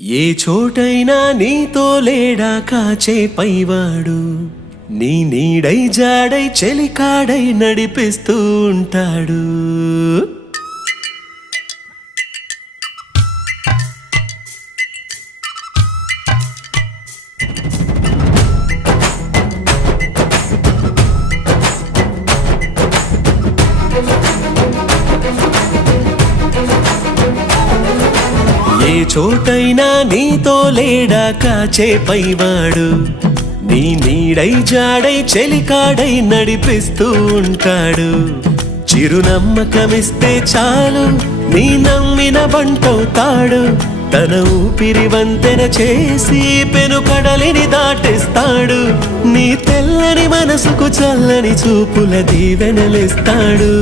ఏ చోటైనా నీతో లేడా కాచే పైవాడు, నీ నీడై జాడై చెలికాడై నడిపిస్తూ ఉంటాడు. ఏ చోటైనా నీతో లేడా కాచే పైవాడు, నీ నీడై జాడై చెలికాడై నడిపిస్తూ ఉంటాడు. చిరునమ్మకమిస్తే చాలు నీ నమ్మిన బంటవుతాడు. తన ఊపిరి వంతెన చేసి పెను కడలిని దాటిస్తాడు. నీ తెల్లని మనసుకు చల్లని చూపుల దీవెనలిస్తాడు.